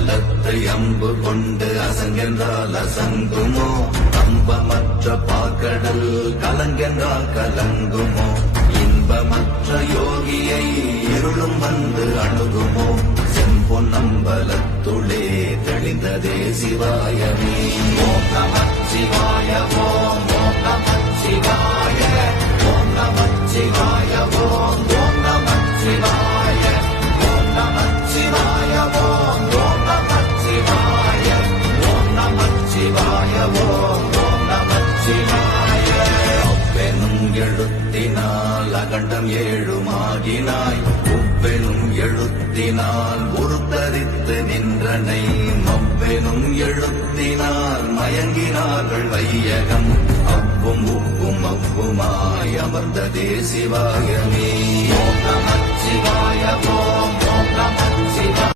அம்பலத்தை அம்பு கொண்டு அசங்கென்றால் அசங்குமோ கம்பமற்ற பாக்கடல் கலங்கென்றால் கலங்குமோ இன்பமற்ற யோகியை இருளும் வந்து அணுகுமோ செம்பொன்னம்பலத்துளே தெளிந்ததே சிவாயமே ஓம் நமச்சிவாய ஓம் ஓம் நமச்சிவாய ஓம் நமச்சிவாய ஓம் ஓம் நமச்சிவாய ஓம் நமச்சிவாய ஓம் ஓம் நமச்சிவாய ஓம் நமச்சிவாய ஓம் ஓம் நமச்சிவாய ஒப்பெனும் எழுத்தினால் அகண்டம் ஏழுமாகினாய் உப்பெனும் எழுத்தினால் உருத்தரித்து நின்றனை மவ்வெனும் எழுத்தினால் மயங்கினார்கள் வையகம் அவ்வும் உப்பும் அவ்வுமாய் அமர்ந்ததே சிவாயமே ஓம் நமச்சிவாய ஓம் ஓம் நமச்சிவாய